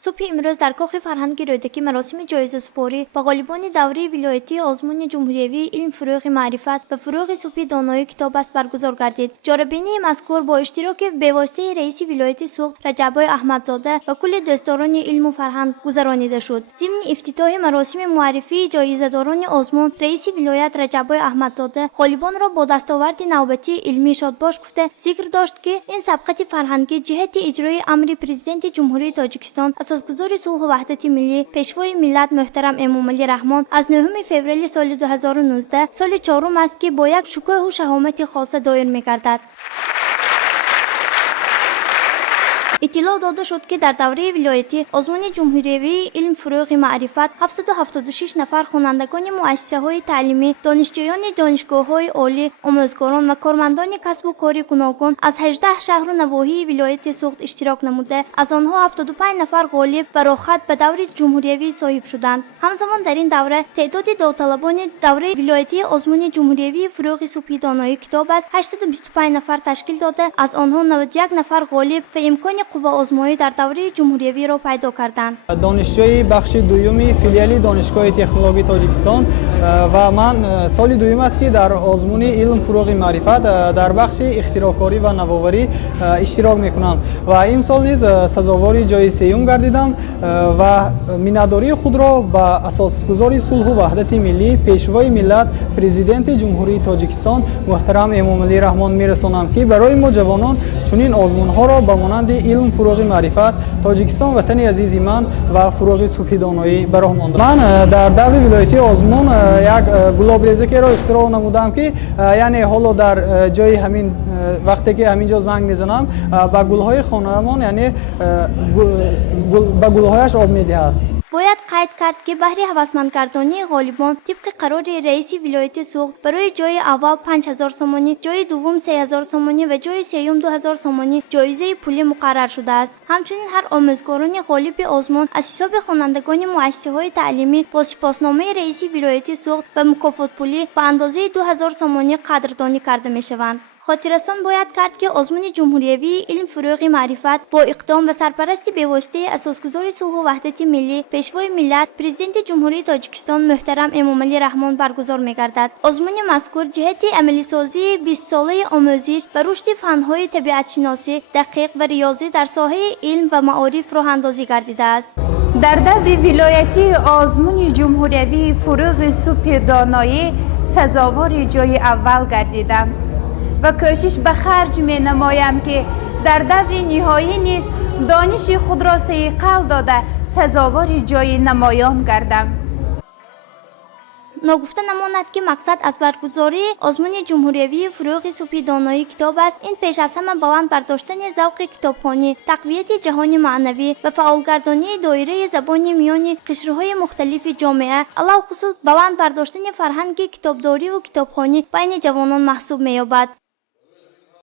صبح امروز در کاخ فرهنگی رودکی مراسم جایزه سپاری با غالبان دوره ولایتی آزمون جمهوری علم فروغ معرفت و فروغ صبح دانایی کتاب است برگزار گردید. جاربینی مذکور با اشتراک بواسطه رئیس ولایت سوخت رجب احمدزاده و کل دستوران علم و فرهنگ گذرانیده شد. ضمن افتتاح مراسم معرفی جایزه داران آزمون، رئیس ولایت رجب احمدزاده غالبان را با دستاورد نوبتی علمی شادباش گفته ذکر داشت که این سبقت فرهنگی جهت اجرای امر پرزیدنت جمهوری تاجیکستان اساسگزار صلح و وحدت ملی پیشوای ملت محترم امامعلی رحمان از 9 فوریه سال 2019 سال چهارم است که با یک شکوه و شهامت خاصه دایر می‌گردد. اطلاع داده شد که در دوره ولایتی آزمون جمهوری علم فروغ معرفت 776 نفر خوانندگان مؤسسه‌های تعلیمی، دانشجویان دانشگاه‌های عالی، آموزگاران و کارمندان کسب و کار گوناگون از 18 شهر و نواحی ولایت سوخت اشتراک نموده از آنها 75 نفر غالب و راحت به دوره جمهوری صاحب شدند. همزمان در این دوره تعداد داوطلبان دوره ولایتی آزمون جمهوری فروغ صبح دانایی کتاب است 825 نفر تشکیل داده از آنها 91 نفر غالب و امکان قوا آزمایی در دوره جمهوری را پیدا کردند. دانشجوی بخش دومی فیلیال دانشگاه تکنولوژی تاجیکستان و من سال دوم است که در آزمون علم فروغ معرفت در بخش اختراعکاری و نوآوری اشتراک میکنم و این سال نیز سزاوار جای سوم گردیدم و میناداری خود را به اساسگزار صلح و وحدت ملی پیشوای ملت پرزیدنت جمهوری تاجیکستان محترم امامعلی رحمان میرسانم که برای ما جوانان چنین آزمون ها را به مانند علم فروغ معرفت تاجیکستان وطن عزیز من و فروغ صبح دانایی به راه ماندم. من در دوره ولایتی آزمون یک گلاب ریزکی را اختراع نمودم که یعنی حالا در جای همین وقتی که همینجا زنگ میزنم با گلهای خانه‌مان یعنی با گلهایش آب میدهد. باید قید کرد که بهر هوسمندگردانی غالبان طبق قرار رئیس ولایت سوخت برای جای اول 5000 سومانی، جای دوم 3000 سومانی و جای سوم 2000 سومانی جایزه پولی مقرر شده است. همچنین هر آموزگاران غالب آزمون از حساب خوانندگان مؤسسه‌های تعلیمی با سپاسنامه رئیس ولایت سوخت و مکافات پولی به اندازه 2000 سومانی قدردانی کرده میشوند. خاطرستان باید کرد که آزمون جمهوری علم فروغ معرفت با اقدام و سرپرستی به واسطه اساسگزار صلح و وحدت ملی پیشوای ملت پرزیدنت جمهوری تاجیکستان محترم امامعلی رحمان برگزار می‌گردد. آزمون مذکور جهت عملی سازی 20 ساله آموزش و رشد فن‌های طبیعت شناسی دقیق و ریاضی در ساحه علم و معارف راه اندازی گردیده است. در دوره ولایتی آزمون جمهوری فروغ صبح دانایی سزاوار جای اول گردیدم و کوشش به خرج می نمایم که در دور نهایی نیز دانش خود را صیقل داده سزاوار جای نمایان گردم. ناگفته نماند که مقصد از برگزاری آزمون جمهوری فروغ صبح دانایی کتاب است این پیش از همه بلند برداشتن ذوق کتابخوانی، تقویت جهان معنوی و فعالگردانی دایره زبان میان قشرهای مختلف جامعه، علاوه خصوص بلند برداشتن فرهنگ کتابداری و کتابخوانی بین جوانان محسوب می‌یابد.